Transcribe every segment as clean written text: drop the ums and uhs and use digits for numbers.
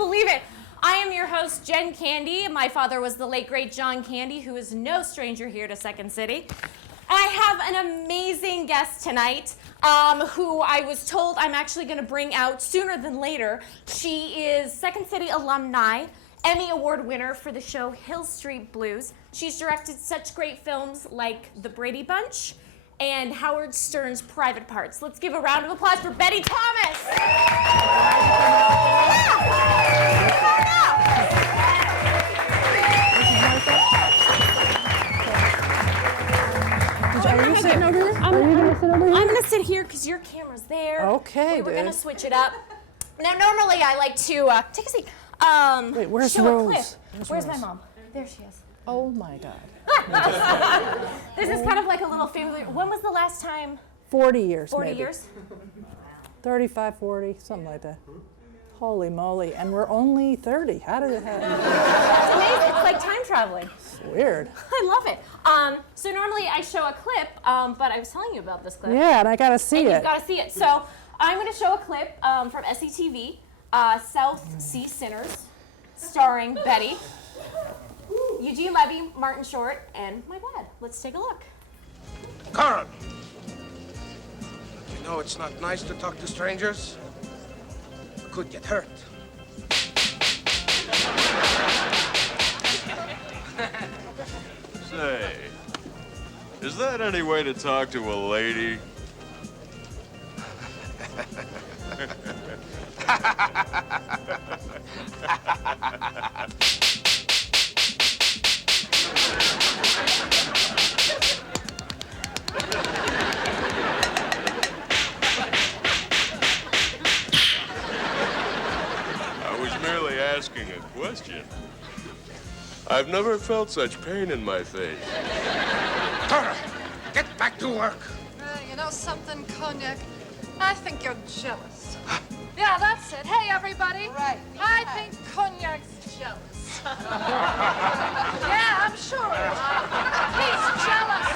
believe it. I am your host, Jen Candy. My father was the late, great John Candy, who is no stranger here to Second City. I have an amazing guest tonight, who I was told I'm actually going to bring out sooner than later. She is Second City alumni, Emmy Award winner for the show Hill Street Blues. She's directed such great films like The Brady Bunch and Howard Stern's Private Parts. Let's give a round of applause for Betty Thomas. Are you sitting over here? I'm going to sit here because your camera's there. Okay, We're going to switch it up. Now, normally I like to take a seat. Wait, where's show Rose? a clip. Where's my mom? There she is. Oh my God. This is kind of like a little family. When was the last time? 40 years, 40 maybe. years? 35, 40, something like that. Holy moly, and we're only 30. How did it happen? It's amazing. It's like time traveling. It's weird. I love it. So normally I show a clip, but I was telling you about this clip. Yeah, and I gotta see it. You've got to see it. So I'm going to show a clip from SCTV, South Sea Sinners, starring Betty, Eugene Levy, Martin Short, and my dad. Let's take a look. Karen! You know it's not nice to talk to strangers. You could get hurt. Say, is that any way to talk to a lady? I was merely asking a question. I've never felt such pain in my face. Karen, get back to work. You know something, Cognac? I think you're jealous. Yeah, that's it. Hey, everybody. Right. I think Cognac's jealous. Yeah, I'm sure. He's jealous.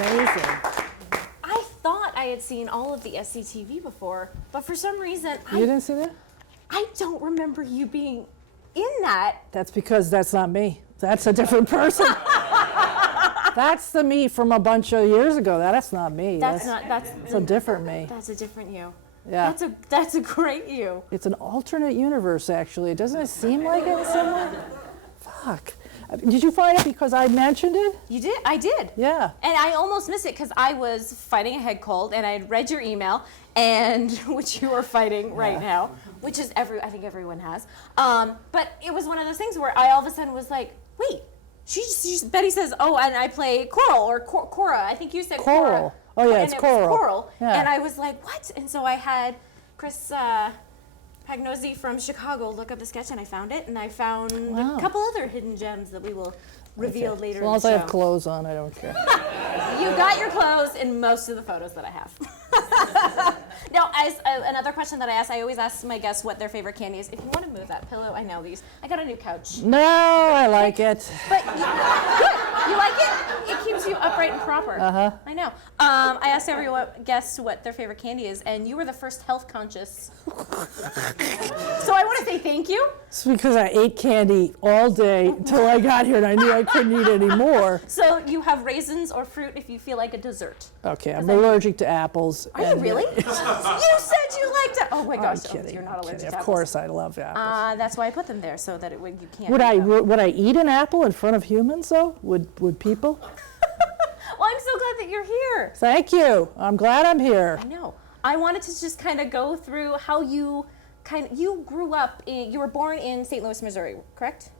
Amazing. I thought I had seen all of the SCTV before, but for some reason, You didn't see that? I don't remember you being in that. That's because that's not me. That's a different person. That's the me from a bunch of years ago. That's not me. That's a different me. That's a different you. Yeah. That's a great you. It's an alternate universe, actually. Doesn't it seem like it in some way? Fuck. Did you find it because I mentioned it? You did? I did. Yeah. And I almost missed it because I was fighting a head cold and I had read your email, and which you are fighting right now, which is I think everyone has. But it was one of those things where I all of a sudden was like, wait, Betty says, oh, and I play Coral or Cora. I think you said Coral. Cora. Oh, yeah, and it's it Coral. was Coral. Yeah. And I was like, what? And so I had Chris Pagnozzi from Chicago look up the sketch, and I found it, and I found a couple other hidden gems that we will reveal later in the show. As long as I have clothes on, I don't care. You got your clothes in most of the photos that I have. Now, another question that I ask, I always ask my guests what their favorite candy is. If you want to move that pillow, I know these. I got a new couch. No, I like it. But good. You like it? It keeps you upright and proper. Uh-huh. I know. I asked every guest what their favorite candy is, and you were the first health conscious. So I want to say thank you. It's because I ate candy all day until I got here and I knew I couldn't eat any more. So you have raisins or fruit if you feel like a dessert. Okay, I'm allergic to apples. Are you really? You said you liked it. Oh my gosh, I'm kidding. you're not allergic to Of apples. course I love apples. That's why I put them there, so that you can't. Would I eat an apple in front of humans though? Would people? Well, I'm so glad that you're here. Thank you. I'm glad I'm here. I know. I wanted to just kind of go through how you grew up. You were born in St. Louis, Missouri, correct?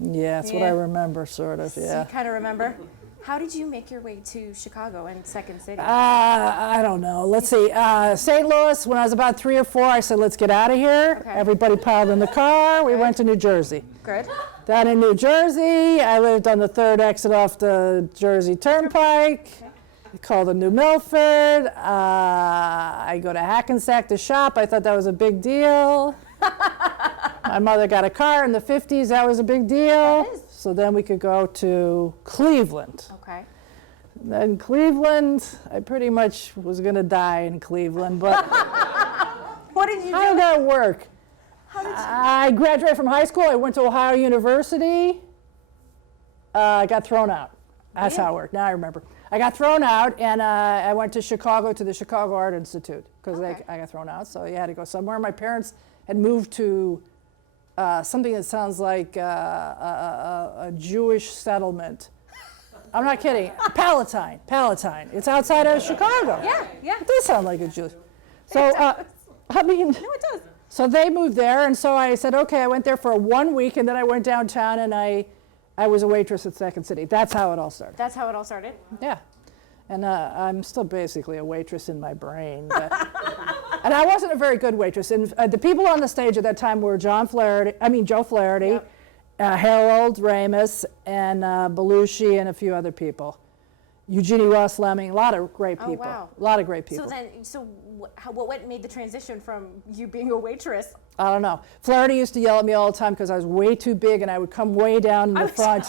Yeah, that's what I remember, sort of. So Yeah. you kind of remember. How did you make your way to Chicago and Second City? I don't know. Let's see. St. Louis, when I was about 3 or 4, I said, let's get out of here. Okay. Everybody piled in the car. We went to New Jersey. Good. Down in New Jersey, I lived on the 3rd exit off the Jersey Turnpike. Okay. called in New Milford. I go to Hackensack to shop. I thought that was a big deal. My mother got a car in the 50s. That was a big deal. That is. So then we could go to Cleveland. Okay. And then Cleveland, I pretty much was going to die in Cleveland, but What did you do? how did that work? How did you? I graduated from high school. I went to Ohio University. I got thrown out. That's how it worked. Now I remember. I got thrown out, and I went to Chicago, to the Chicago Art Institute, because Okay. I got thrown out, so you had to go somewhere. My parents had moved to something that sounds like a Jewish settlement. I'm not kidding. Palatine. It's outside of Chicago. Yeah. It does sound like a Jewish. So, I mean, No, it does. so they moved there, and so I said, okay, I went there for 1 week, and then I went downtown, and I was a waitress at Second City. That's how it all started. That's how it all started. Yeah. And I'm still basically a waitress in my brain. But and I wasn't a very good waitress. And the people on the stage at that time were Joe Flaherty, Yep. Harold Ramis, and Belushi, and a few other people. Eugenie Ross Lemming, a lot of great people. wow. A lot of great people. What made the transition from you being a waitress? I don't know. Flaherty used to yell at me all the time because I was way too big, and I would come way down in the front,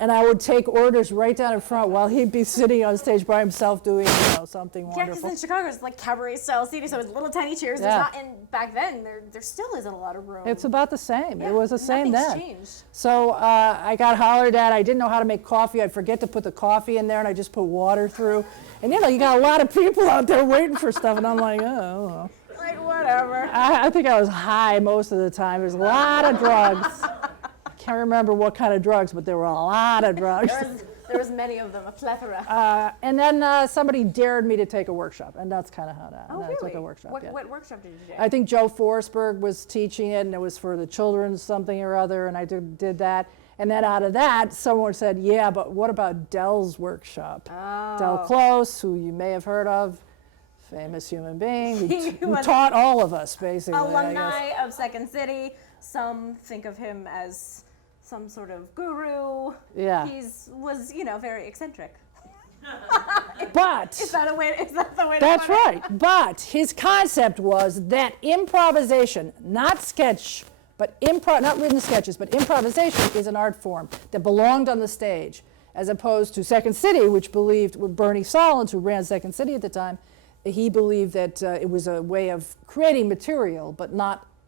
and I would take orders right down in front while he'd be sitting on stage by himself doing, something Yeah, because wonderful. in Chicago it's like cabaret style seating, so it's little tiny chairs. Yeah. There's not, and back then there still isn't a lot of room. It's about the same. Yeah, It was the same nothing's then. changed. So I got hollered at. I didn't know how to make coffee. I'd forget to put the coffee in there, and I just put water through. And you got a lot of people out there waiting for stuff, and I'm like, oh. Like whatever. I think I was high most of the time. There's a lot of drugs. Can't remember what kind of drugs, but there were a lot of drugs. There was many of them, a plethora. And then somebody dared me to take a workshop, and that's kind of how that. Oh, I really? took a workshop. What, yeah. what workshop did you do? I think Joe Forsberg was teaching it, and it was for the children's something or other, and I did that. And then out of that, someone said, yeah, but what about Dell's workshop? Oh. Del Close, who you may have heard of, famous human being, He who was taught all of us, basically. I guess. Alumni of Second City. Some think of him as some sort of guru. Yeah. He was, very eccentric. But Is that the way to that's put it? right. But his concept was that improvisation, not sketch, but not written sketches, but improvisation is an art form that belonged on the stage, as opposed to Second City, which believed, with Bernie Solins, who ran Second City at the time, he believed that it was a way of creating material, but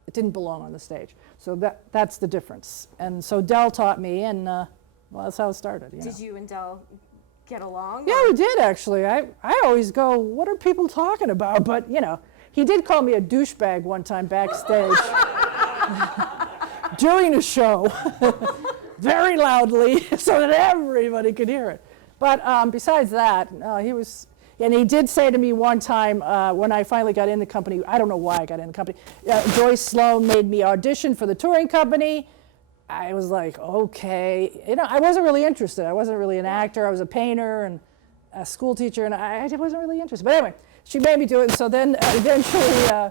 it didn't belong on the stage. So that's the difference. And so Del taught me, and that's how it started. Did you and Del get along? Yeah, we did actually. I always go, what are people talking about? But he did call me a douchebag one time backstage during the show, very loudly, so that everybody could hear it. But besides that, he was. And he did say to me one time when I finally got in the company, I don't know why I got in the company, Joyce Sloan made me audition for the touring company. I was like, okay. I wasn't really interested. I wasn't really an actor. I was a painter and a school teacher, and I wasn't really interested. But anyway, she made me do it. And so then eventually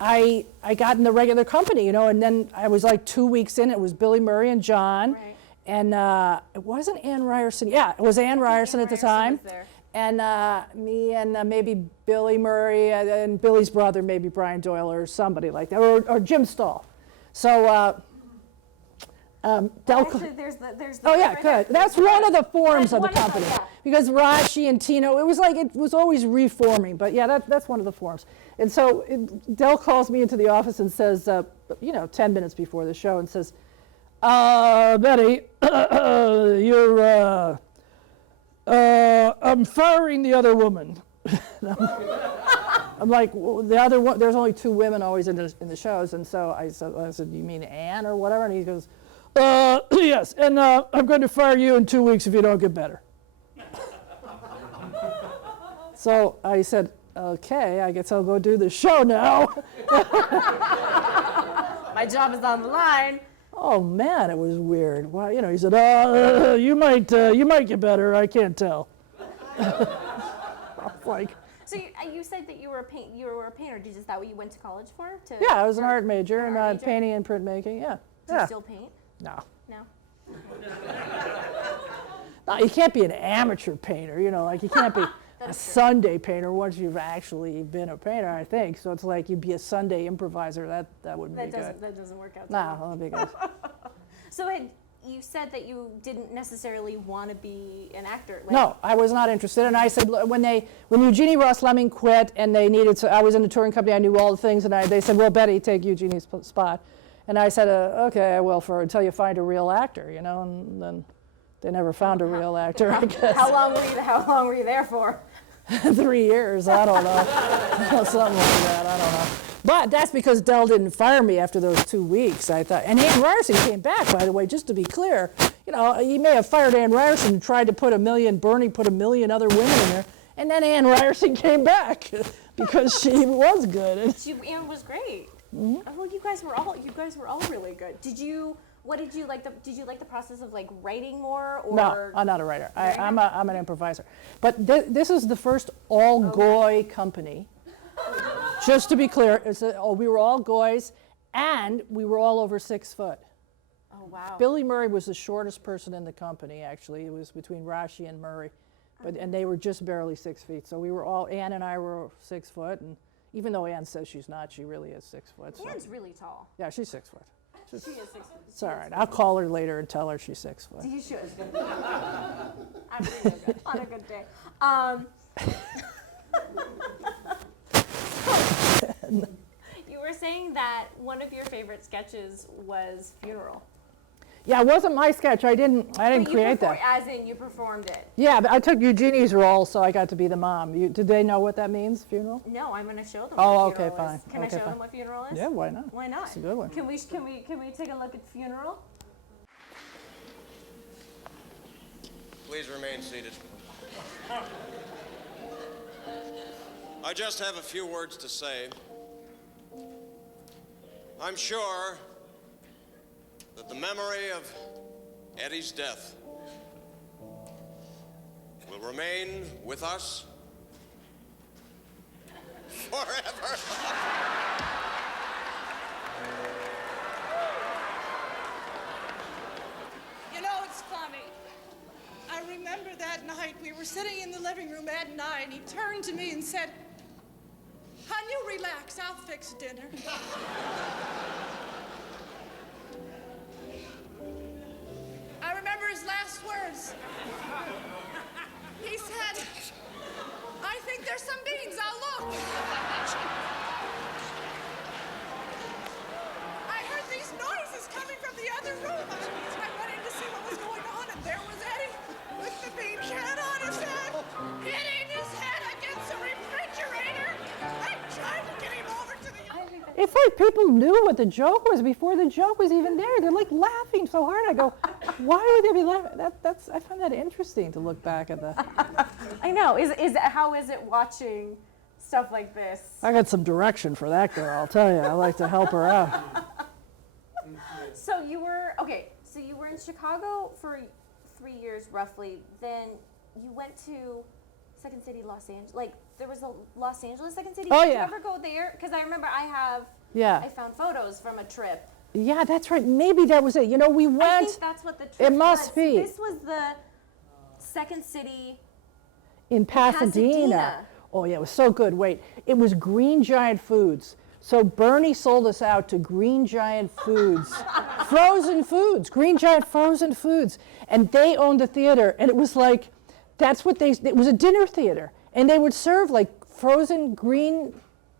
I got in the regular company, and then I was like 2 weeks in. It was Billy Murray and John. Right. And it wasn't Ann Ryerson. Yeah, it was Ann Ryerson at the time. was there. And me and maybe Billy Murray and Billy's brother, maybe Brian Doyle or somebody like that, or Jim Stahl. So Del. Actually, there's the Oh yeah, right good. there. That's one of the forms That's of the one of them, company. yeah. Because Rashi and Tino, it was always reforming. But yeah, that's one of the forms. And so Del calls me into the office and says, 10 minutes before the show, and says, Betty, I'm firing the other woman. I'm like, well, the other one, there's only two women always in the shows, and so I said, you mean Ann or whatever? And he goes, yes, and I'm going to fire you in 2 weeks if you don't get better. So I said, okay, I guess I'll go do the show now. My job is on the line. Oh man, it was weird. Well, he said, you might get better. I can't tell. I was like, So you said that you were a painter. Is that what you went to college for? yeah, I was an art major An and art major? painting and printmaking. Yeah. Do you still paint? No. No. No, you can't be an amateur painter, you know, like you can't be a Sunday painter once you've actually been a painter, I think. So it's like you'd be a Sunday improviser. That wouldn't be good. That doesn't work out. No, that would be good. So you said that you didn't necessarily want to be an actor. Like, No, I was not interested. And I said, when Eugenie Ross Lemming quit and they needed to, I was in the touring company, I knew all the things, and they said, well, Betty, take Eugenie's spot. And I said, okay, well, until you find a real actor, you know, and then they never found a real actor, I guess. How long were you there for? 3 years, I don't know. Something like that, I don't know. But that's because Dell didn't fire me after those 2 weeks, I thought. And Ann Ryerson came back, by the way, just to be clear. You know, he may have fired Ann Ryerson and tried to Bernie put a million other women in there. And then Ann Ryerson came back because she was good. Ann was great. Mm-hmm. Well, you guys were all really good. Did you like the process of like writing more? Or? No, I'm not a writer. I'm an improviser. But this is the first all-goy company. Just to be clear, we were all goys, and we were all over 6 foot. Oh, wow. Billy Murray was the shortest person in the company, actually. It was between Rashi and Murray. And they were just barely 6 feet. So we were all, Ann and I were 6 foot. And even though Ann says she's not, she really is 6 foot. So. Ann's really tall. Yeah, she's 6 foot. She is 6 foot. It's all right. I'll call her later and tell her she's 6 foot. You should. On a good day. You were saying that one of your favorite sketches was Funeral. Yeah, it wasn't my sketch. I didn't create that. As in, you performed it. Yeah, but I took Eugenie's role, so I got to be the mom. Did they know what that means, funeral? No, I'm going to show them. Oh, what okay, Funeral fine. is. Can I show them what Funeral is? Yeah, why not? Why not? It's a good one. Can we take a look at Funeral? Please remain seated. I just have a few words to say. I'm sure that the memory of Eddie's death will remain with us forever. You know, it's funny. I remember that night we were sitting in the living room, Ed and I, and he turned to me and said, "Hon, you relax, I'll fix dinner." I remember his last words. He said, "I think there's some beans, I'll look." I heard these noises coming from the other room. I went in to see what was going on, and there was Eddie with the bean can on his head, hitting his head against the refrigerator. I tried to get him over to the... It's like people knew what the joke was before the joke was even there. They're like laughing so hard. I go, why would they be laughing? I find that interesting to look back at that. I know. How is it watching stuff like this? I got some direction for that girl, I'll tell you. I like to help her out. So you were in Chicago for 3 years roughly. Then you went to Second City, Los Angeles. Like there was a Los Angeles Second City. Oh, Did yeah. you ever go there? Because I remember I found photos from a trip. Yeah, that's right. Maybe that was it. You know, we went. I think that's what the trip It must was. be. This was the Second City in Pasadena. Oh, yeah, it was so good. Wait, it was Green Giant Foods. So Bernie sold us out to Green Giant Foods. Frozen foods, Green Giant Frozen Foods. And they owned the theater. And it was like, it was a dinner theater. And they would serve like frozen green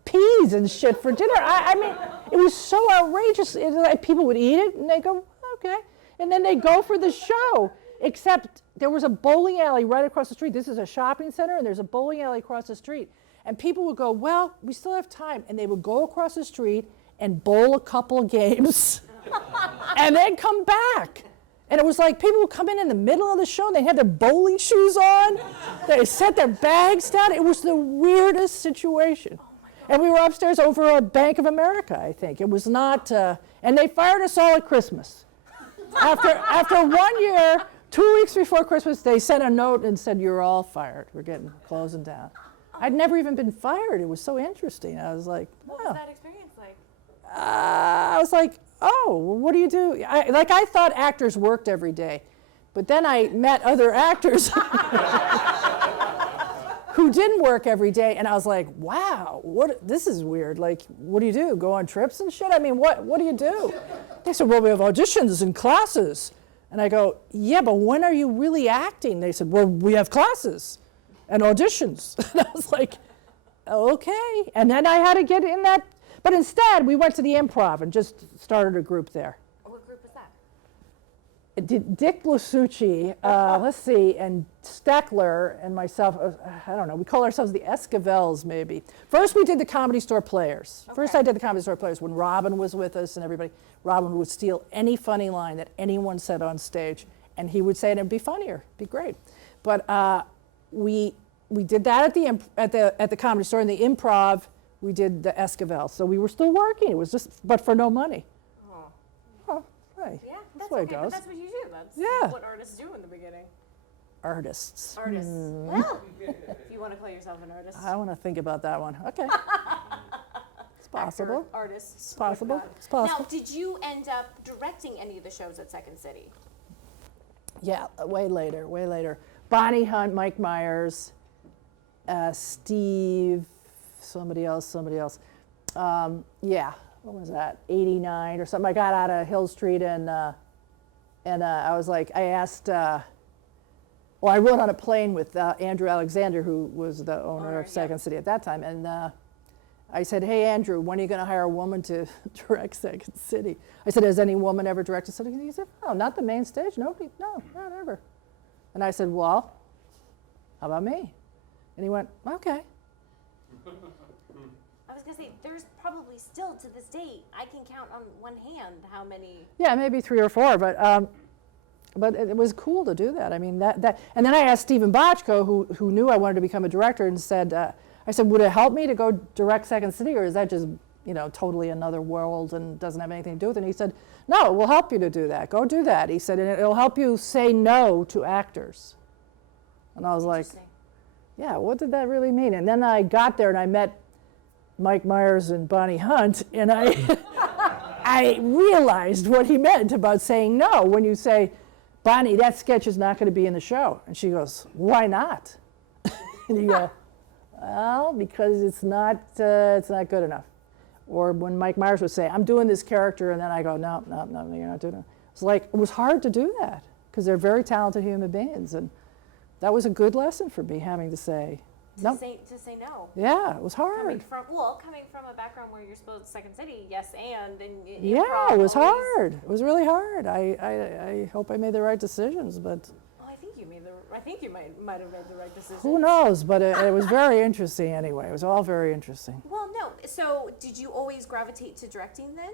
peas and shit for dinner. I mean, it was so outrageous. Like people would eat it and they go, okay. And then they go for the show. Except there was a bowling alley right across the street. This is a shopping center and there's a bowling alley across the street. And people would go, well, we still have time. And they would go across the street and bowl a couple of games and then come back. And it was like people would come in the middle of the show and they had their bowling shoes on. They set their bags down. It was the weirdest situation. And we were upstairs over a Bank of America, I think. It was not, and they fired us all at Christmas. After 1 year, 2 weeks before Christmas, they sent a note and said, you're all fired. We're closing down. I'd never even been fired. It was so interesting. I was like, oh. What was that experience like? I was like, oh, well, what do you do? I thought actors worked every day. But then I met other actors who didn't work every day, and I was like, wow, this is weird. Like, what do you do? Go on trips and shit? I mean, what do you do? They said, well, we have auditions and classes. And I go, yeah, but when are you really acting? They said, well, we have classes and auditions. And I was like, okay. And then I had to get in that. But instead, we went to the Improv and just started a group there. What group was that? Dick Blasucci, let's see, and Steckler and myself, I don't know, we call ourselves the Escavels maybe. First we did the Comedy Store Players. Okay. First I did the Comedy Store Players when Robin was with us and everybody. Robin would steal any funny line that anyone said on stage and he would say it and it'd be funnier, it'd be great. But we did that at the Comedy Store. In the Improv, we did the Escavels. So we were still working, it was just, but for no money. Oh, hey. Yeah, That's the way it okay, but goes. that's what you do. That's Yeah. what artists do in the beginning. Artists. Artists. Well, if you want to call yourself an artist. I want to think about that one. Okay. It's possible. Actor, artists. It's possible. whatnot. It's possible. Now, did you end up directing any of the shows at Second City? Yeah, way later, way later. Bonnie Hunt, Mike Myers, Steve, somebody else. Yeah, what was that? 89 or something. I got out of Hill Street and I was like, I asked, I rode on a plane with Andrew Alexander, who was the owner of Second City at that time. And I said, hey, Andrew, when are you going to hire a woman to direct Second City? I said, has any woman ever directed Second City? He said, no, not the main stage. Nobody, no, not ever. And I said, well, how about me? And he went, okay. I was going to say, there's probably still to this day, I can count on one hand how many. Yeah, maybe 3 or 4, but it was cool to do that. I mean, that. And then I asked Stephen Bochco, who knew I wanted to become a director, and said, I said, would it help me to go direct Second City, or is that just, totally another world and doesn't have anything to do with it? And he said, no, it will help you to do that. Go do that. He said, and it'll help you say no to actors. And I was like, yeah, what did that really mean? And then I got there and I met Mike Myers and Bonnie Hunt, and I realized what he meant about saying no. When you say, Bonnie, that sketch is not going to be in the show. And she goes, why not? And you go, well, because it's not good enough. Or when Mike Myers would say, I'm doing this character, and then I go, no, you're not doing it. It's like, it was hard to do that, because they're very talented human beings. And that was a good lesson for me, having to say no. To say no. Yeah, it was hard. Coming from a background where you're supposed to Second City, yes, and yeah, it was hard. It was really hard. I hope I made the right decisions, but well, I think you might have made the right decision. who knows? But it was very interesting anyway. It was all very interesting. Well, no. So, did you always gravitate to directing then?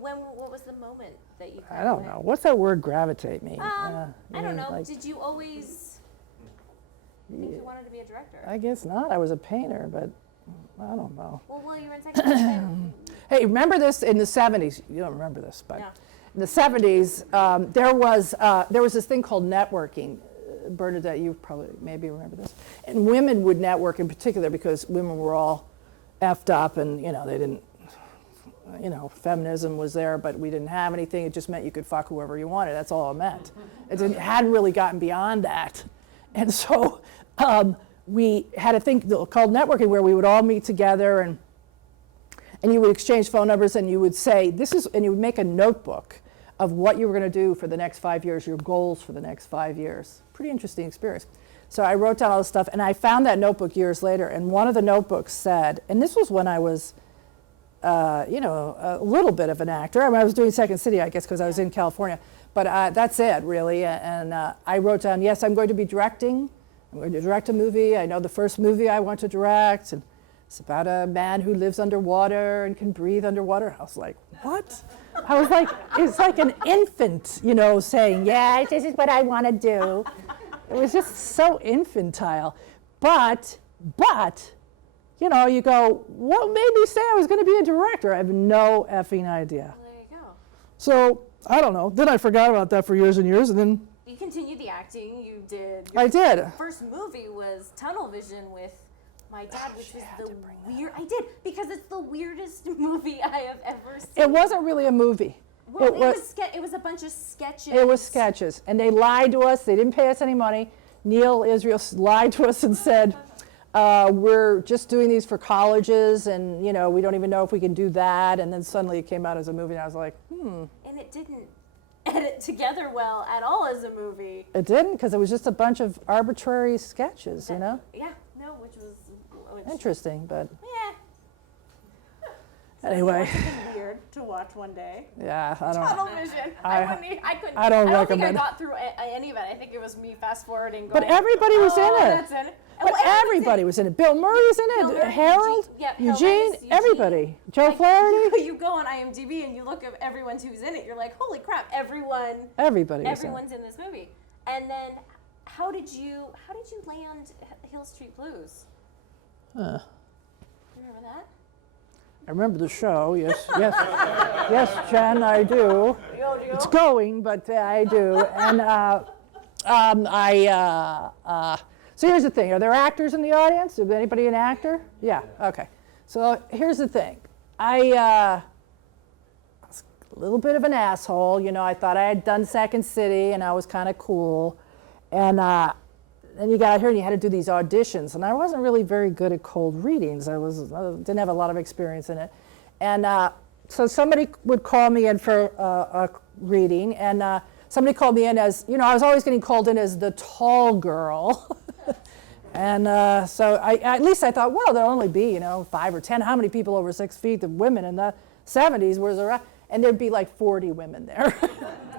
What was the moment that you? I don't know. What's that word, gravitate mean? I don't know. Like, Did you always think you wanted to be a director? I guess not. I was a painter, but I don't know. Well, while you were in Second City. Hey, remember this in the 70s? You don't remember this, but No. in the 70s, there was this thing called networking. Bernadette, you probably maybe remember this. And women would network in particular because women were all effed up and, they didn't, feminism was there, but we didn't have anything. It just meant you could fuck whoever you wanted. That's all it meant. Hadn't really gotten beyond that. And so we had a thing called networking where we would all meet together and you would exchange phone numbers and you would say, and you would make a notebook of what you were going to do for the next 5 years, your goals for the next 5 years. Pretty interesting experience. So I wrote down all this stuff, and I found that notebook years later, and one of the notebooks said, and this was when I was, a little bit of an actor. I mean, I was doing Second City, I guess, because I was in California. But that's it, really. And I wrote down, yes, I'm going to be directing. I'm going to direct a movie. I know the first movie I want to direct. And it's about a man who lives underwater and can breathe underwater. I was like, what? I was like, it's like an infant, saying, yeah, this is what I want to do. It was just so infantile. But, you go, what made me say I was going to be a director? I have no effing idea. Well, there you go. So, I don't know. Then I forgot about that for years and years, and then You continued the acting. You did. I did. First movie was Tunnel Vision with my dad, which was the weird. I did, because it's the weirdest movie I have ever seen. It wasn't really a movie. Well, It was- it was a bunch of sketches. It was sketches, and they lied to us. They didn't pay us any money. Neil Israel lied to us and said, we're just doing these for colleges, and you know, we don't even know if we can do that. And then suddenly it came out as a movie, and I was like, And it didn't edit together well at all as a movie. it didn't, because it was just a bunch of arbitrary sketches, you know? Yeah, no, which was Interesting, but yeah. anyway, Weird to watch one day. yeah, I don't. Television. I couldn't. I don't think I recommend- got through any of it. I think it was me fast forwarding. But Going, everybody was in it. That's in it. But everybody was in it. Bill Murray's in Bill it. Murray, Harold, Eugene, everybody. Joe Like, Flaherty. You go on IMDb and you look at everyone who's in it. You're like, holy crap! Everybody was Everyone's in this movie. And then, how did you land Hill Street Blues? Huh. You remember that? I remember the show. Yes, yes, yes, Jen, I do. It's going, but I do. And so here's the thing. Are there actors in the audience? Is anybody an actor? Yeah. Okay. So here's the thing. I was a little bit of an asshole. You know, I thought I had done Second City, and I was kind of cool. And then you got out here and you had to do these auditions, and I wasn't really very good at cold readings. I didn't have a lot of experience in it. And so somebody would call me in for a reading, and somebody called me in as, you know, I was always getting called in as the tall girl. And so at least I thought, well, there'll only be, 5 or 10. How many people over 6 feet of women in the 70s was around? And there'd be like 40 women there.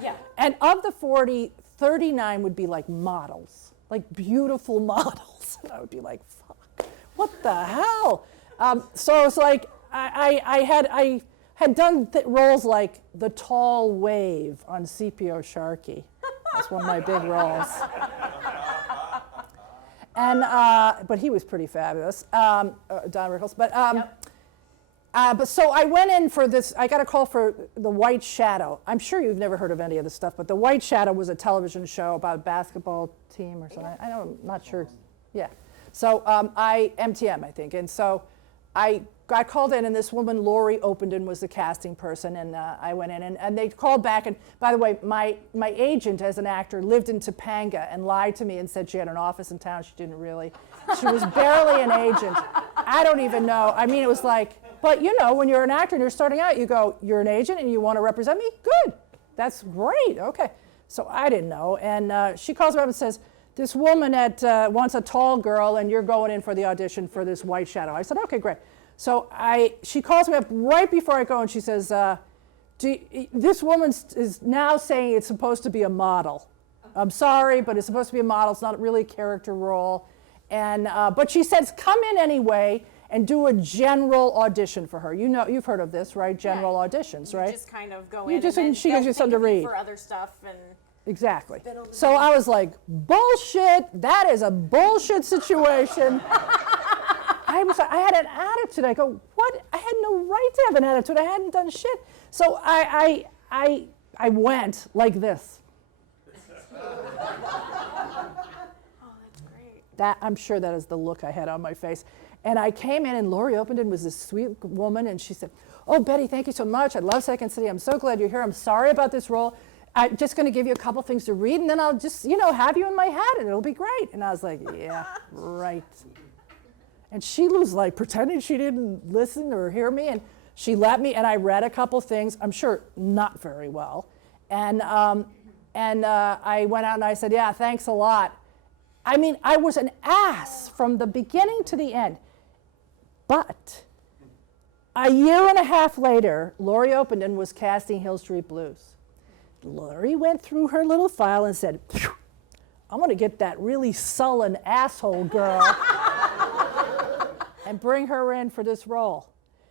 Yeah. And of the 40, 39 would be like models, like beautiful models. And I would be like, fuck, what the hell? So it's like, I had done roles like the tall wave on C.P.O. Sharkey. That's one of my big roles. And but he was pretty fabulous, Don Rickles. But so I went in for this. I got a call for The White Shadow. I'm sure you've never heard of any of this stuff, but The White Shadow was a television show about a basketball team or something. I'm not sure. Yeah. So MTM, I think. And so I got called in, and this woman, Lori Openden, was the casting person, and I went in, and they called back. And by the way, my agent as an actor lived in Topanga and lied to me and said she had an office in town. She didn't really. She was barely an agent. I don't even know. I mean, it was like, but when you're an actor and you're starting out, you go, you're an agent and you want to represent me? Good. That's great. Okay. So I didn't know. And she calls me up and says, this woman wants a tall girl, and you're going in for the audition for this White Shadow. I said, okay, great. So she calls me up right before I go, and she says, this woman is now saying it's supposed to be a model. I'm sorry, but it's supposed to be a model. It's not really a character role. And but she says, come in anyway and do a general audition for her. You've heard of this, right? General auditions, right? You just kind of go You in just- and then she gives you they'll something to think of you read. for other stuff and. Exactly. So I was like, bullshit. That is a bullshit situation. I had an attitude. I go, what? I had no right to have an attitude. I hadn't done shit. So I went like this. Oh, that's great. That I'm sure that is the look I had on my face. And I came in, and Lori Openden was this sweet woman, and she said, oh, Betty, thank you so much. I love Second City. I'm so glad you're here. I'm sorry about this role. I'm just going to give you a couple things to read, and then I'll just, have you in my head, and it'll be great. And I was like, yeah, right. And she was like pretending she didn't listen or hear me, and she let me, and I read a couple things, I'm sure not very well. And I went out and I said, yeah, thanks a lot. I mean, I was an ass from the beginning to the end. But a year and a half later, Lori Openden was casting Hill Street Blues. Lori went through her little file and said, I'm going to get that really sullen asshole girl and bring her in for this role.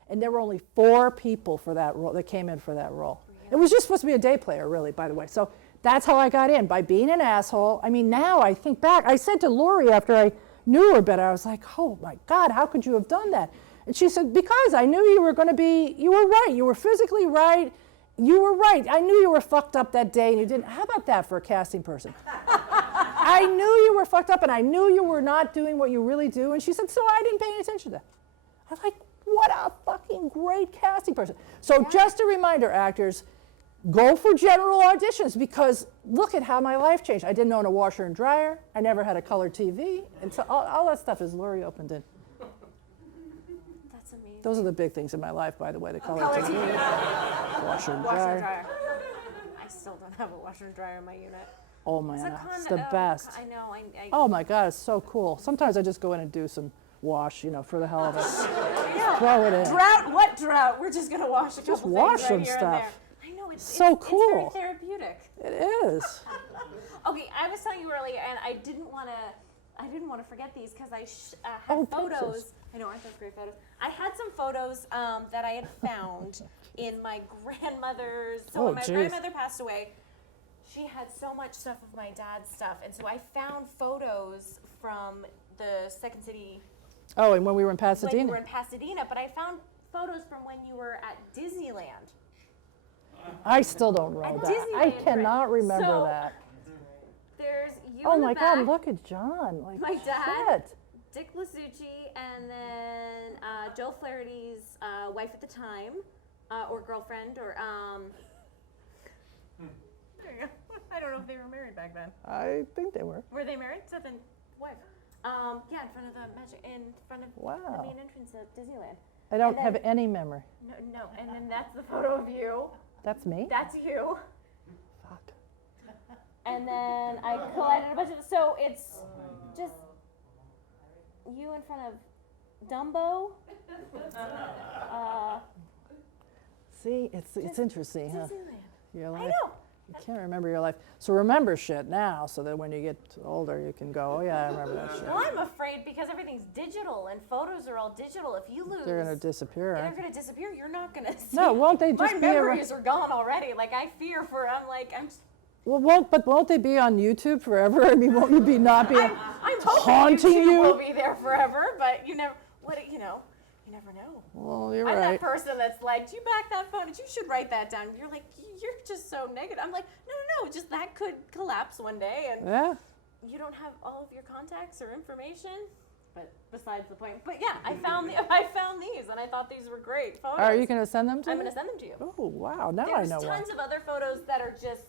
And there were only 4 people for that role that came in for that role. It was just supposed to be a day player, really, by the way. So that's how I got in, by being an asshole. I mean, now I think back. I said to Lori after I knew her better, I was like, oh my God, how could you have done that? And she said, because I knew you were right. You were physically right. You were right. I knew you were fucked up that day, and you didn't. How about that for a casting person? I knew you were fucked up, and I knew you were not doing what you really do. And she said, so I didn't pay any attention to that. I was like, what a fucking great casting person. So just a reminder, actors, go for general auditions, because look at how my life changed. I didn't own a washer and dryer. I never had a color TV. And so all that stuff is Lori opened in. That's amazing. Those are the big things in my life, by the way, the color TV, washer and Washer dryer. and dryer. I still don't have a washer and dryer in my unit. Oh man, it's the best. I know. Oh my God, it's so cool. Sometimes I just go in and do some wash, for the hell of it. Throw it in. Drought? What drought? We're just gonna wash a couple wash things right some here stuff. and there. I know, it's So cool. It's very therapeutic. It is. Okay, I was telling you earlier, and I didn't want to forget these because I had photos. Pictures. I know, aren't those great photos? I had some photos that I had found in my grandmother's. So when my grandmother passed away, she had so much stuff of my dad's stuff, and so I found photos from the Second City. Oh, and when we were in When Pasadena. you were in Pasadena, but I found photos from when you were at Disneyland. I still don't know At that. I Disneyland, cannot right. remember So, that. There's you Oh in the my back, God, look at John. Like, my dad, shit. Dick Lasucci, and then Joe Flaherty's wife at the time, or girlfriend, or there you go. I don't know if they were married back then. I think they were. Were they married? So then, wife. Yeah, in front of the Wow. main entrance at Disneyland. I don't And have then- any memory. No, and then that's the photo of you. That's me? That's you. Fuck. And then I collided a bunch of. So it's just you in front of Dumbo. See, it's interesting, huh? Disneyland. Your I life. know. You can't remember your life. So remember shit now, so that when you get older, you can go, oh yeah, I remember that shit. Well, I'm afraid because everything's digital and photos are all digital. If you lose, They're gonna disappear. they're Aren't they? gonna disappear. You're not gonna see. No, won't they My just be around? memories are gone already. Like I fear for. I'm. Well, won't they be on YouTube forever? I mean, won't you be not be I'm hoping haunting YouTube you? will be there forever, but you never. You never know. Well, you're I'm right. that person that's like, do you back that phone? You should write that down. You're like, you're just so negative. I'm like, no, just that could collapse one day, and Yeah. you don't have all of your contacts or information. But besides the point. But yeah, I found these, and I thought these were great photos. Are you gonna send them to I'm me? gonna send them to you. Oh wow! Now There's I know tons why. of other photos that are just.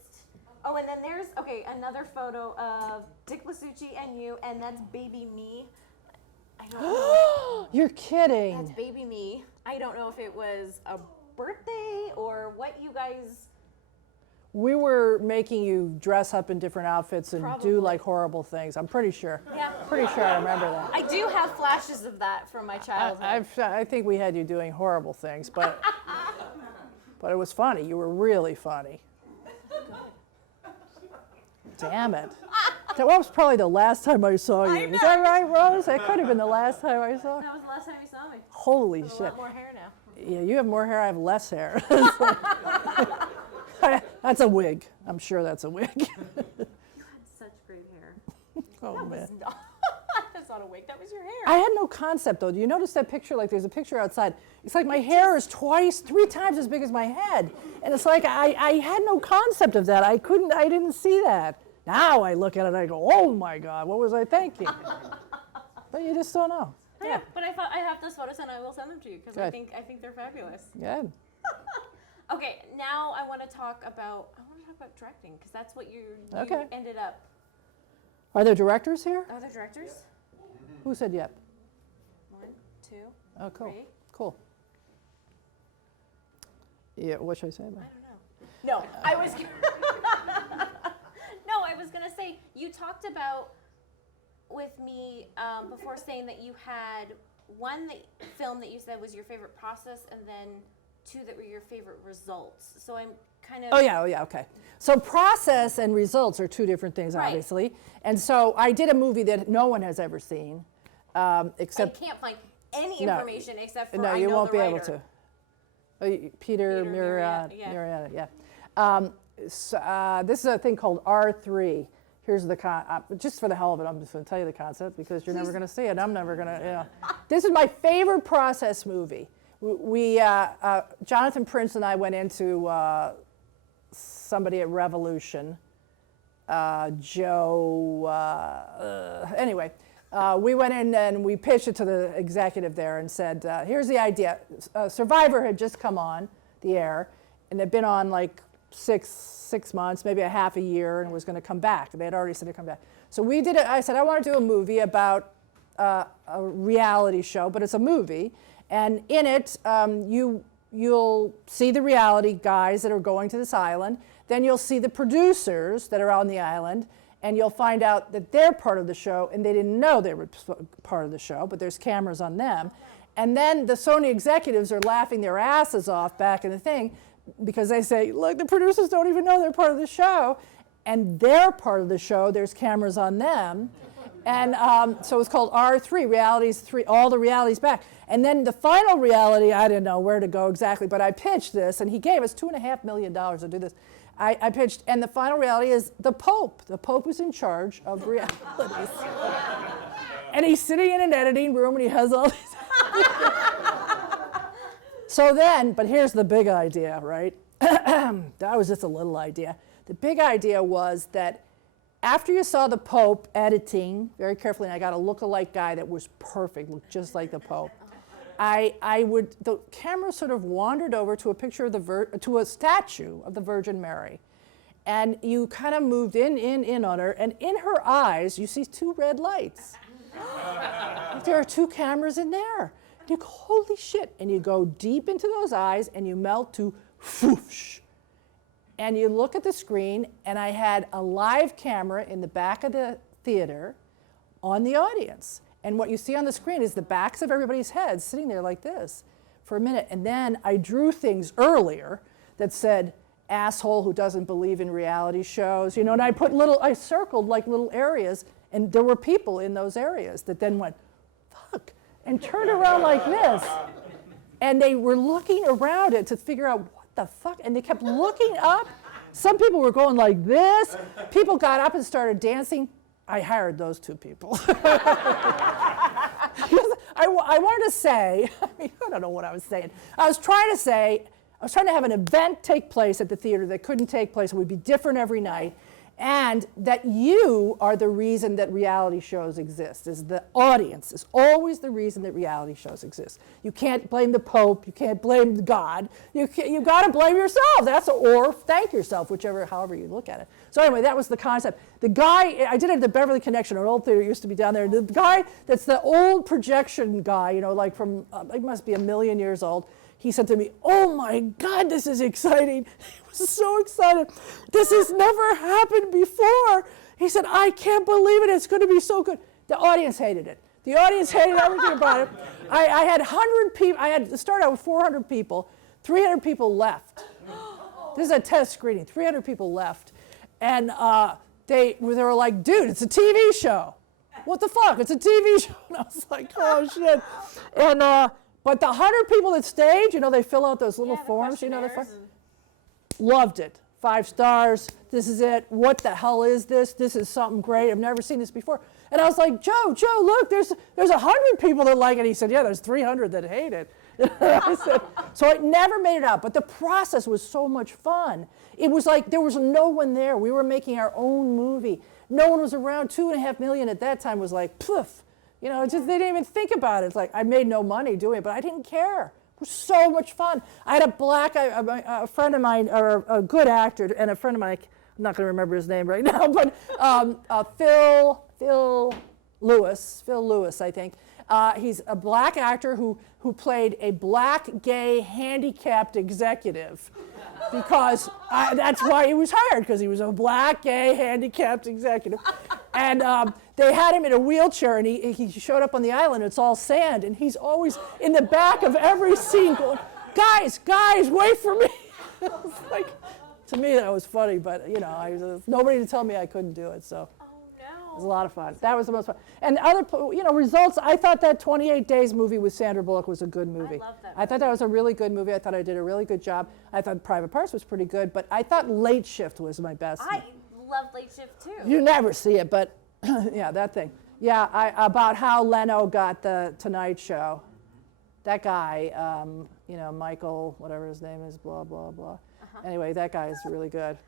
Oh, and then there's another photo of Dick Lasucci and you, and that's baby me. I don't know. You're kidding. That's baby me. I don't know if it was a birthday or what you guys. We were making you dress up in different outfits and Probably. do like horrible things. I'm pretty sure. Yeah. Pretty sure I remember that. I do have flashes of that from my childhood. I think we had you doing horrible things, but it was funny. You were really funny. Damn it. That was probably the last time I saw you. Is that right, Rose? That could have been the last time I saw you. That was the last time you saw me. Holy I have a shit. lot more hair now. Yeah, you have more hair, I have less hair. That's a wig. I'm sure that's a wig. You had such great hair. Oh, man. That's not a wig. That was your hair. I had no concept, though. Do you notice that picture? Like, there's a picture outside. It's like my hair is 3 times as big as my head. And it's like I had no concept of that. I didn't see that. Now I look at it and I go, oh, my God, what was I thinking? But you just don't know. Yeah, but I have those photos and I will send them to you because I Good. think they're fabulous. Good. Okay, now I want to talk about directing because that's what you Okay. ended up. Are there directors here? Are there directors? Who said yep? 1, 2, Oh, cool. 3. Cool. Yeah, what should I say about it? I don't know. No, I was. No, I was gonna say you talked about with me before saying that you had one film that you said was your favorite process, and then 2 that were your favorite results. So I'm kind of. Oh yeah, okay. So process and results are 2 different things, Right. obviously. And so I did a movie that no one has ever seen, I except can't find any No. information except for no, I you know won't the be writer. able to. Peter Muriata, Muriata, yeah. This is a thing called R3. Here's the just for the hell of it, I'm just going to tell you the concept because you're never going to see it. I'm never going to. This is my favorite process movie. We Jonathan Prince and I went into somebody at Revolution. Anyway, we went in and we pitched it to the executive there and said, here's the idea. Survivor had just come on the air, and they'd been on like six months, maybe a half a year, and was going to come back. They had already said to come back. So we did it. I said, I want to do a movie about a reality show, but it's a movie. And in it, you'll see the reality guys that are going to this island. Then you'll see the producers that are on the island, and you'll find out that they're part of the show, and they didn't know they were part of the show, but there's cameras on them. And then the Sony executives are laughing their asses off back in the thing because they say, look, the producers don't even know they're part of the show, and they're part of the show. There's cameras on them. And so it's called R3, Realities 3, all the realities back. And then the final reality, I didn't know where to go exactly, but I pitched this, and he gave us $2.5 million to do this. I pitched, and the final reality is the Pope. The Pope is in charge of realities. And he's sitting in an editing room, and he has all these. So then, but here's the big idea, right? That was just a little idea. The big idea was that after you saw the Pope editing very carefully, and I got a look-alike guy that was perfect, looked just like the Pope. The camera sort of wandered over to a picture of to a statue of the Virgin Mary. And you kind of moved in on her, and in her eyes, you see two red lights. There are two cameras in there. And you go, holy shit. And you go deep into those eyes, and you melt to whoosh. And you look at the screen, and I had a live camera in the back of the theater on the audience. And what you see on the screen is the backs of everybody's heads sitting there like this for a minute. And then I drew things earlier that said, asshole who doesn't believe in reality shows, and I circled like little areas, and there were people in those areas that then went, fuck, and turned around like this. And they were looking around it to figure out what the fuck, and they kept looking up. Some people were going like this. People got up and started dancing. I hired those two people. I wanted to say, I don't know what I was saying. I was trying to have an event take place at the theater that couldn't take place. It would be different every night. And that you are the reason that reality shows exist, is the audience is always the reason that reality shows exist. You can't blame the Pope, you can't blame God, you got to blame yourself, or thank yourself, however you look at it. So anyway, that was the concept. The guy, I did it at the Beverly Connection, an old theater used to be down there, the guy that's the old projection guy, like from, he must be 1 million years old, he said to me, oh my God, this is exciting. He was so excited. This has never happened before. He said, I can't believe it. It's going to be so good. The audience hated it. The audience hated everything about it. I had 100 people. I had to start out with 400 people. 300 people left. This is a test screening. 300 people left. And they were like, dude, it's a TV show. What the fuck? It's a TV show. And I was like, oh, shit. And but the 100 people that stayed, they fill out those little forms, loved it. 5 stars. This is it. What the hell is this? This is something great. I've never seen this before. And I was like, Joe, look, there's 100 people that like it. He said, yeah, there's 300 that hate it. I said, so it never made it out. But the process was so much fun. It was like there was no one there. We were making our own movie. No one was around. 2.5 million at that time was like, poof. They didn't even think about it. It's like, I made no money doing it, but I didn't care. It was so much fun. I had a friend of mine, or a good actor, and a friend of mine, I'm not going to remember his name right now, but Phil Lewis, I think. He's a black actor who played a black, gay, handicapped executive. Because that's why he was hired, because he was a black, gay, handicapped executive. And they had him in a wheelchair, and he showed up on the island. It's all sand, and he's always in the back of every scene going, guys, wait for me. It's like, to me, that was funny, but, nobody to tell me I couldn't do it, so. It was a lot of fun. That was the most fun. And other, results, I thought that 28 Days movie with Sandra Bullock was a good movie. I love that I thought that was a really good movie. I thought I did a really good job. I thought Private Parts was pretty good, but I thought Late Shift was my best. I love Late Shift too. You never see it, but yeah, that thing. Yeah, about how Leno got the Tonight Show. That guy, Michael, whatever his name is, blah, blah, blah. Anyway, that guy is really good.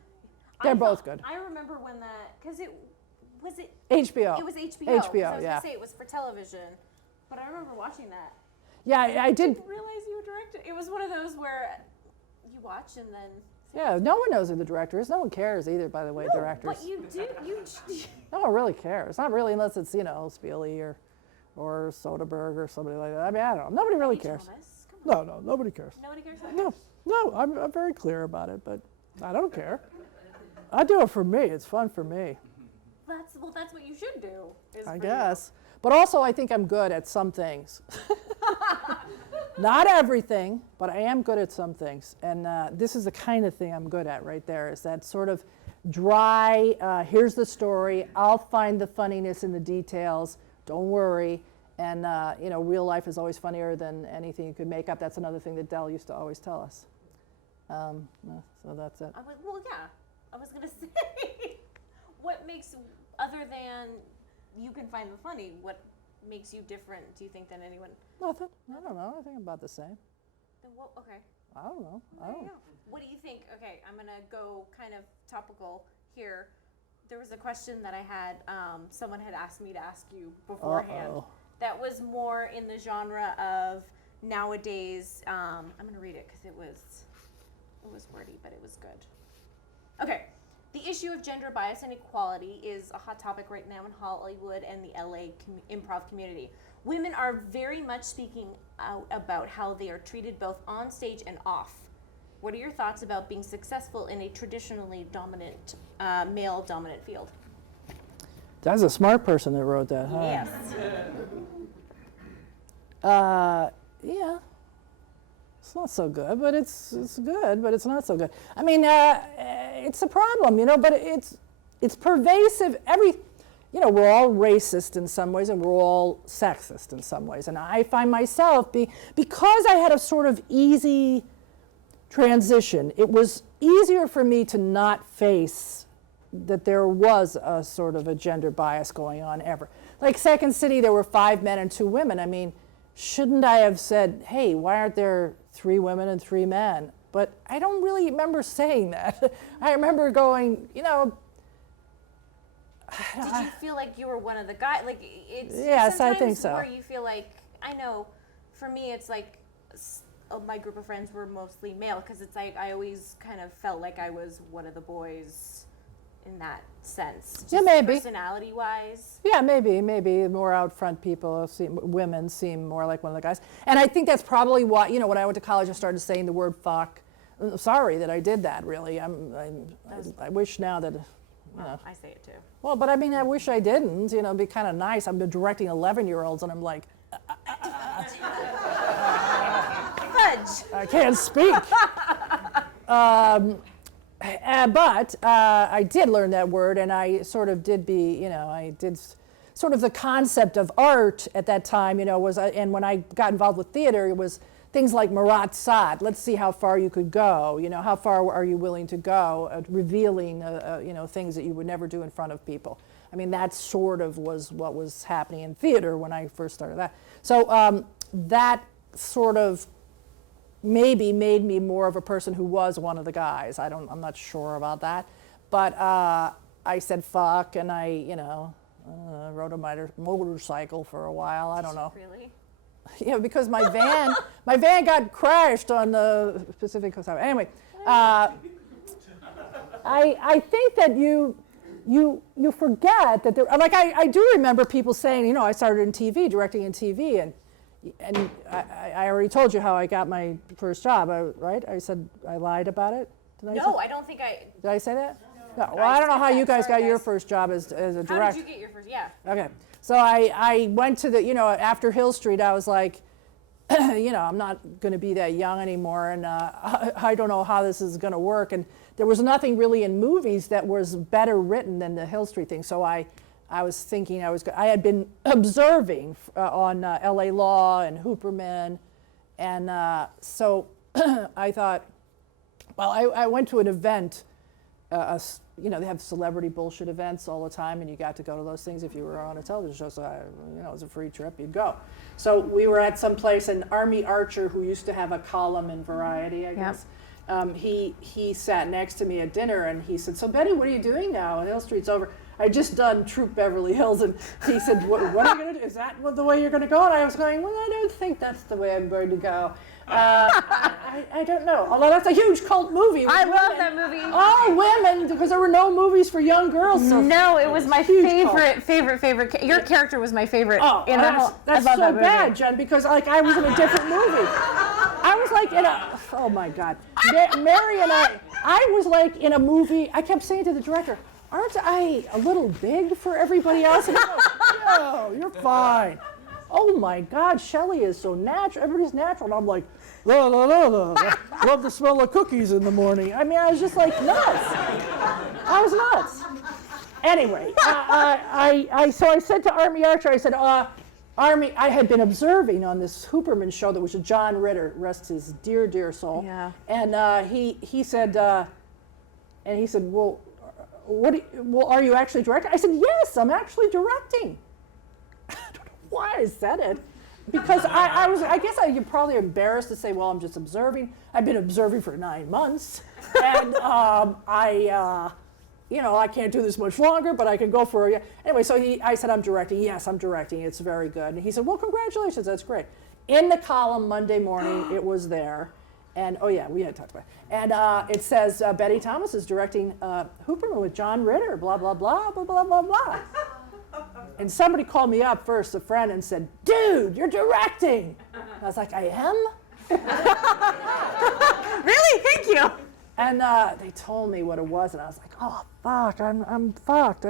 They're both good. I remember when because was it HBO. It was HBO. HBO, I was yeah. going to say it was for television, but I remember watching that. Yeah, I did. Didn't realize you directed. It was one of those where you watch and then Yeah, no one knows who the director is. No one cares either, by the way, directors. But you do. No one really cares. Not really unless it's, Spieley or Soderbergh or somebody like that. I mean, I don't know. Nobody really cares. Thomas, come on. No, nobody cares. Nobody cares. No, I'm very clear about it, but I don't care. I do it for me. It's fun for me. That's what you should do. I guess. But also, I think I'm good at some things. Not everything, but I am good at some things. And this is the kind of thing I'm good at right there, is that sort of dry, here's the story, I'll find the funniness in the details, don't worry. And, real life is always funnier than anything you could make up. That's another thing that Del used to always tell us. So that's it. I was going to say, what makes, other than you can find the funny, what makes you different, do you think, than anyone? Nothing. I don't know. I think I'm about the same. Then what, okay. I don't know. What do you think? Okay, I'm going to go kind of topical here. There was a question that I had, someone had asked me to ask you beforehand. Uh-oh. That was more in the genre of nowadays. I'm going to read it because it was wordy, but it was good. Okay. The issue of gender bias and equality is a hot topic right now in Hollywood and the LA improv community. Women are very much speaking out about how they are treated both on stage and off. What are your thoughts about being successful in a traditionally dominant, male-dominant field? That's a smart person that wrote that, huh? Yes. Yeah. It's not so good, but it's good, but it's not so good. I mean, it's a problem, but it's pervasive. We're all racist in some ways, and we're all sexist in some ways. And I find myself, because I had a sort of easy transition, it was easier for me to not face that there was a sort of a gender bias going on ever. Like Second City, there were 5 men and 2 women. I mean, shouldn't I have said, hey, why aren't there 3 women and 3 men? But I don't really remember saying that. I remember going, Did you feel like you were one of the guys? Like, it's yes, I think sometimes so. where you feel like, I know, for me, it's like, my group of friends were mostly male, because it's like, I always kind of felt like I was one of the boys in that sense. Just yeah, maybe. Personality-wise. Yeah, maybe more out front people, women seem more like one of the guys. And I think that's probably why, when I went to college, I started saying the word fuck. I'm sorry that I did that, really. I wish now that, Well, I say it too. Well, but I mean, I wish I didn't, it'd be kind of nice. I've been directing 11-year-olds and I'm like, Fudge! I can't speak. But I did learn that word, and I sort of did I did sort of the concept of art at that time, was, and when I got involved with theater, it was things like Marat Sade. Let's see how far you could go. How far are you willing to go, revealing, things that you would never do in front of people. I mean, that sort of was what was happening in theater when I first started that. So that sort of maybe made me more of a person who was one of the guys. I'm not sure about that. But I said fuck, and I, rode a motorcycle for a while. I don't know. Really? Yeah, because my van got crashed on the Pacific Coast Highway. Anyway, I think that you forget that there, like I do remember people saying, I started in TV, directing in TV, and I already told you how I got my first job, right? I said I lied about it. Did I say that? No. Well, I don't know how you guys got your first job as a director. How did you get your first? Yeah. Okay. So I went to the, after Hill Street, I was like, I'm not going to be that young anymore, and I don't know how this is going to work. And there was nothing really in movies that was better written than the Hill Street thing. So I was thinking I had been observing on LA Law and Hooperman, and so I thought, well, I went to an event. They have celebrity bullshit events all the time, and you got to go to those things if you were on a television show. So, it was a free trip. You'd go. So we were at some place, and Army Archer, who used to have a column in Variety, I guess, he sat next to me at dinner, and he said, "So Betty, what are you doing now? Hill Street's over." I just done Troop Beverly Hills, and he said, what are you going to do? Is that the way you're going to go? And I was going, well, I don't think that's the way I'm going to go. I I don't know. Although that's a huge cult movie. I love that movie. All women, because there were no movies for young girls. So No, it was my huge favorite. Your character was my favorite. Oh, in that whole, that's I love so that movie. bad, Jen, because like I was in a different movie. I was like in a, oh my God. Mary and I was like in a movie. I kept saying to the director, aren't I a little big for everybody else? And he goes, no, you're fine. Oh my God, Shelley is so natural. Everybody's natural. And I'm like, la, la, la, la, la. Love the smell of cookies in the morning. I mean, I was just like nuts. I was nuts. Anyway, so I said to Army Archer, I said, Army, I had been observing on this Hooperman show that was a John Ritter, rest his dear, dear soul. Yeah. And he said, well, are you actually directing? I said, yes, I'm actually directing. I don't know why I said it. Because I guess you're probably embarrassed to say, well, I'm just observing. I've been observing for 9 months. And I can't do this much longer, but I can go for a, anyway, so I said, I'm directing. Yes, I'm directing. It's very good. And he said, well, congratulations. That's great. In the column Monday morning, it was there. And, oh yeah, we had talked about it. And it says, Betty Thomas is directing Hooperman with John Ritter, blah, blah, blah, blah, blah, blah, blah. And somebody called me up first, a friend, and said, dude, you're directing. I was like, I am? Really? Thank you. And they told me what it was, and I was like, oh, fuck, I'm fucked.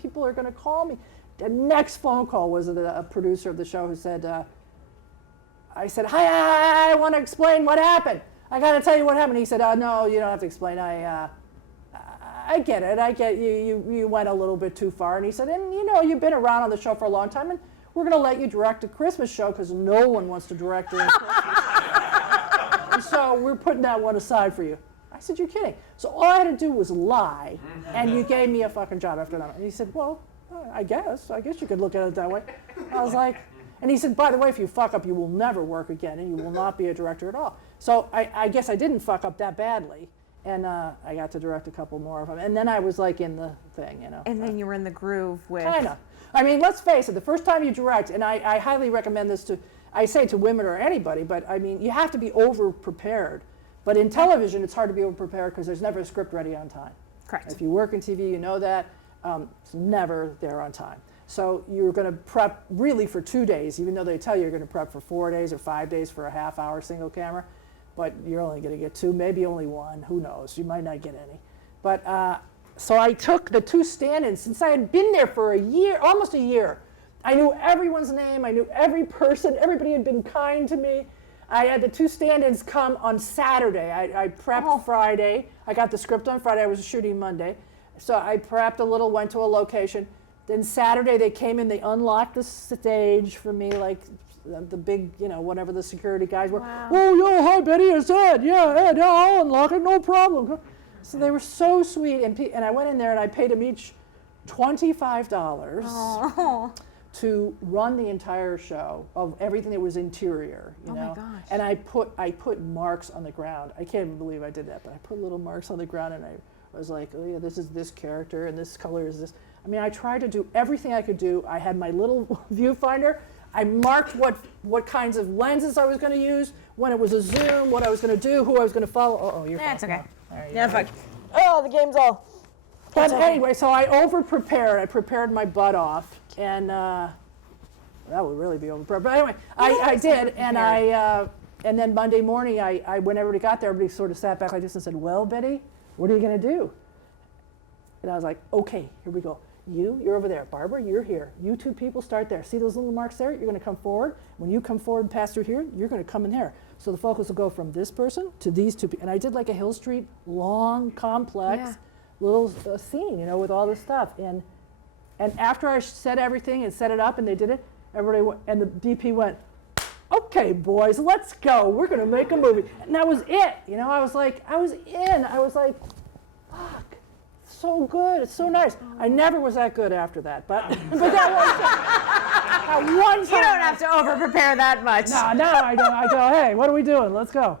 People are going to call me. The next phone call was a producer of the show who said, I said, hi, I want to explain what happened. I got to tell you what happened. He said, no, you don't have to explain. I get it. I get you went a little bit too far. And he said, and you've been around on the show for a long time, and we're going to let you direct a Christmas show because no one wants to direct during Christmas. And so we're putting that one aside for you. I said, you're kidding. So all I had to do was lie, and you gave me a fucking job after that. And he said, well, I guess you could look at it that way. I was like, and he said, by the way, if you fuck up, you will never work again, and you will not be a director at all. So I guess I didn't fuck up that badly. And I got to direct a couple more of them. And then I was like in the thing, And then you were in the groove with... Kinda. I mean, let's face it, the first time you direct, and I highly recommend this I say to women or anybody, but I mean, you have to be over-prepared. But in television, it's hard to be over-prepared because there's never a script ready on time. Correct. If you work in TV, you know that. It's never there on time. So you're going to prep really for 2 days, even though they tell you you're going to prep for 4 days or 5 days for a half-hour single camera. But you're only going to get 2, maybe only 1. Who knows? You might not get any. But so I took the 2 stand-ins. Since I had been there for a year, almost a year, I knew everyone's name. I knew every person. Everybody had been kind to me. I had the 2 stand-ins come on Saturday. I prepped Friday. I got the script on Friday. I was shooting Monday. So I prepped a little, went to a location. Then Saturday they came in, they unlocked the stage for me, like the big, whatever the security guys were. Wow. Oh, yo, hi, Betty, it's Ed. Yeah, Ed, I'll unlock it, no problem. So they were so sweet. And I went in there and I paid them each $25 to run the entire show of everything that was interior, you know. My gosh. And I put marks on the ground. I can't even believe I did that, but I put little marks on the ground, and I was like, oh yeah, this is this character, and this color is this. I mean, I tried to do everything I could do. I had my little viewfinder. I marked what kinds of lenses I was going to use, when it was a zoom, what I was going to do, who I was going to follow. Oh, you're fine. That's okay. Yeah, fine. Oh, the game's all. But anyway, so I over-prepared. I prepared my butt off, and that would really be over-prepared. But anyway, I did, and and then Monday morning, when everybody got there, everybody sort of sat back like this and said, well, Betty, what are you going to do? And I was like, okay, here we go. You're over there. Barbara, you're here. You 2 people start there. See those little marks there? You're going to come forward. When you come forward and pass through here, you're going to come in there. So the focus will go from this person to these 2 people. And I did like a Hill Street, long, complex little scene, with all this stuff. And after I said everything and set it up and they did it, everybody went, and the DP went, okay, boys, let's go. We're going to make a movie. And that was it. I was in. I was like, fuck. So good. It's so nice. I never was that good after that, but that one time. You don't have to over-prepare that much. No, I don't. I go, hey, what are we doing? Let's go.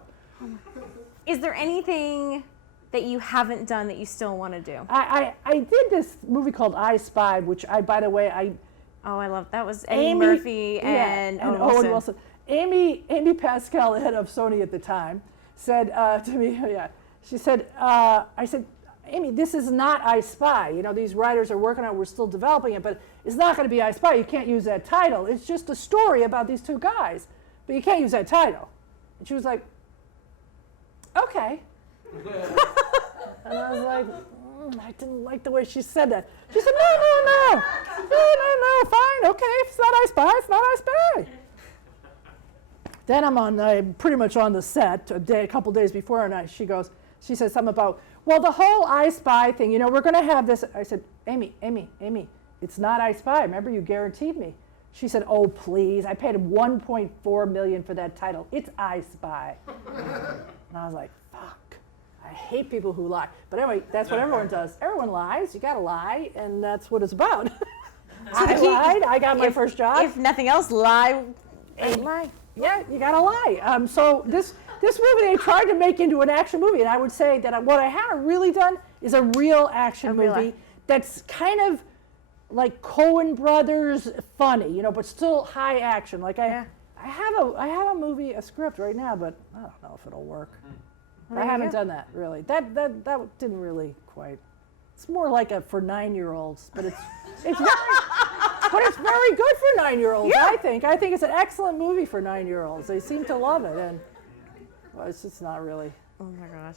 Is there anything that you haven't done that you still want to do? I did this movie called I Spy, which by the way, I love that. Was Eddie Murphy and Owen Wilson. Amy Pascal, the head of Sony at the time, said to me, yeah, she said, I said, Amy, this is not I Spy. You know, these writers are working on it, we're still developing it, but it's not going to be I Spy. You can't use that title. It's just a story about these two guys, but you can't use that title. And she was like, okay. And I was like, I didn't like the way she said that. She said, no, fine, okay, if it's not I Spy, it's not I Spy. Then I'm pretty much on the set a couple days before, and she says something about, well, the whole I Spy thing, you know, we're going to have this. I said, Amy, it's not I Spy. Remember, you guaranteed me. She said, oh, please. I paid him $1.4 million for that title. It's I Spy. And I was like, fuck. I hate people who lie. But anyway, that's what everyone does. Everyone lies. You got to lie, and that's what it's about. I lied. I got my first job. If nothing else, lie. Ain't lie. Yeah, you got to lie. So this movie they tried to make into an action movie, and I would say that what I haven't really done is a real action movie that's kind of like Coen Brothers funny, you know, but still high action. Like I have a movie, a script right now, but I don't know if it'll work. I haven't done that really. That didn't really quite. It's more like for 9-year-olds, but it's very good for 9-year-olds. Yeah. I think it's an excellent movie for 9-year-olds. They seem to love it, and well, it's just not really. Oh my gosh,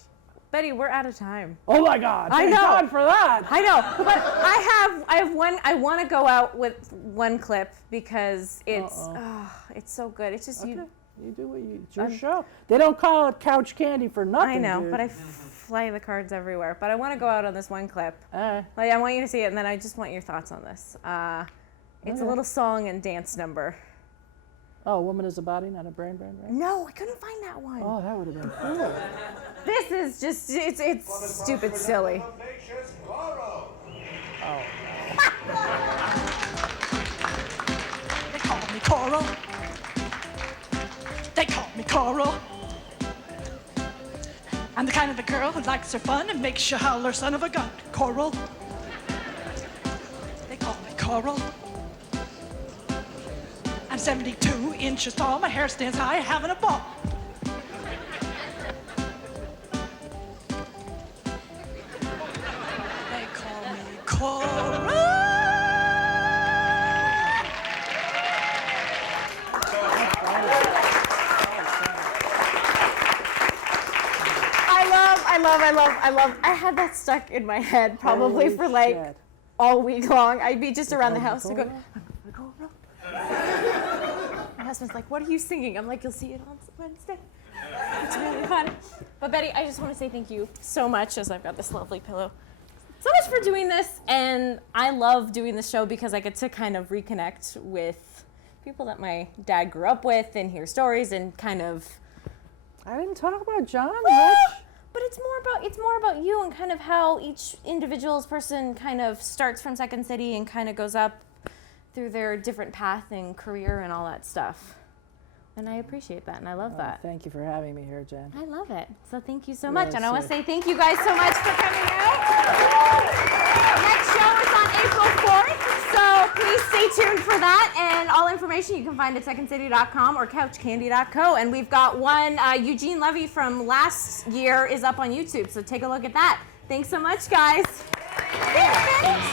Betty, we're out of time. Oh my God! Thank God for that. I know, but I have one. I want to go out with one clip because it's so good. It's just you do it's your show. They don't call it couch candy for nothing. I know, dude. but I fly the cards everywhere. But I want to go out on this one clip. Like, I want you to see it, and then I just want your thoughts on this. It's a little song and dance number. Oh, woman is a body, not a brain, right? No, I couldn't find that one. Oh, that would have been cool. This is just, it's stupid silly. Oh. They call me Coral. They call me Coral. I'm the kind of a girl who likes her fun and makes you holler, son of a gun. Coral. They call me Coral. I'm 72 inches tall, my hair stands high, having a ball. They call me Coral. I love. I had that stuck in my head probably Holy for like shit. all week long. I'd be just around the house to go. My husband's like, what are you singing? I'm like, you'll see it on Wednesday. It's really fun. But Betty, I just want to say thank you so much, as I've got this lovely pillow. So much for doing this, and I love doing this show because I get to kind of reconnect with people that my dad grew up with and hear stories and kind of. I didn't talk about John much. But it's more about you and kind of how each individual's person kind of starts from Second City and kind of goes up through their different path and career and all that stuff. And I appreciate that, and I love that. Thank you for having me here, Jen. I love it. So thank you so Really much. And I want to sweet. say thank you guys so much for coming out. Next show is on April 4th, so please stay tuned for that. And all information you can find at secondcity.com or couchcandy.co. And we've got one, Eugene Levy from last year is up on YouTube, so take a look at that. Thanks so much, guys. Thanks.